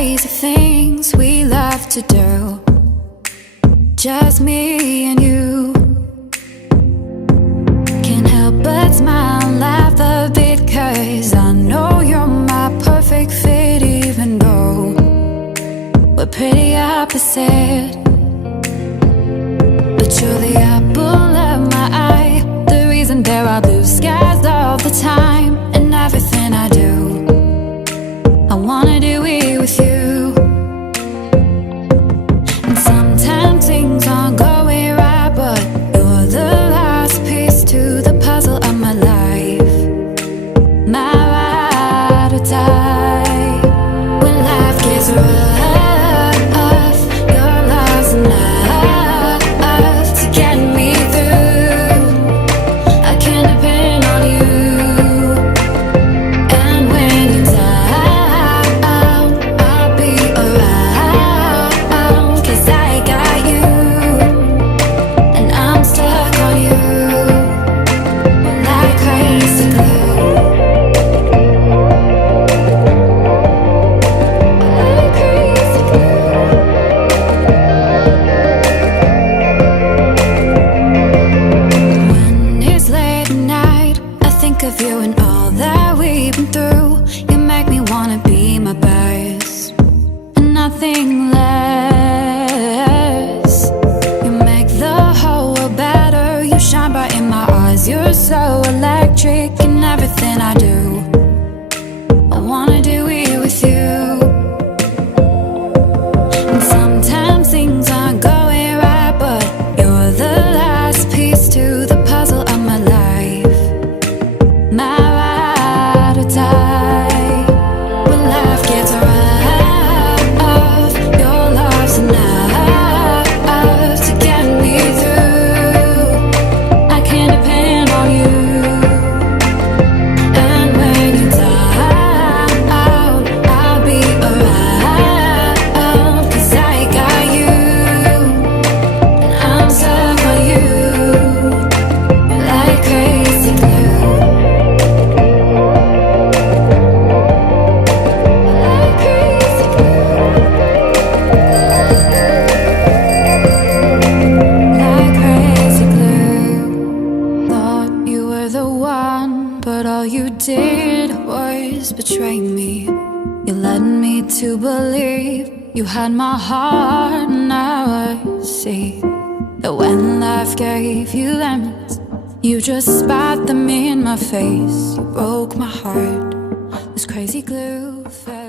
crazy things we love to do, just me and you. Can't help but smile and laugh a bit, 'cause I know you're my perfect fit, even though we're pretty opposite. But you're the apple of my eye, the reason there are blue skies all the time. And everything I do, I wanna do it with you. And sometimes things aren't going right, but you're the last piece to the puzzle of my life, my ride or die. When life gets rough, your love's enough to get me through. I can depend on you. And when you're down, I'll be around, 'cause I got you, and I'm stuck on you like crazy glue. Like crazy glue. When it's late at night, I think of you and all that we've been through. You make me wanna be my best and nothing less. You make the whole world better. You shine bright in my eyes. You're so electric in everything I do. I wanna do it with you. And sometimes things aren't going right, but you're the last piece to the puzzle of my life, my ride or die. When life gets rough, your love's enough to get me through. I can depend on you. And when you're down, I'll be around, 'cause I got you, and I'm stuck on you like crazy glue. Like crazy glue. Like crazy glue. Thought you were the one, but all you did was betray me. You led me to believe you had my heart, and now I see that when life gave you lemons, you just spat them in my face. You broke my heart. This crazy glue fell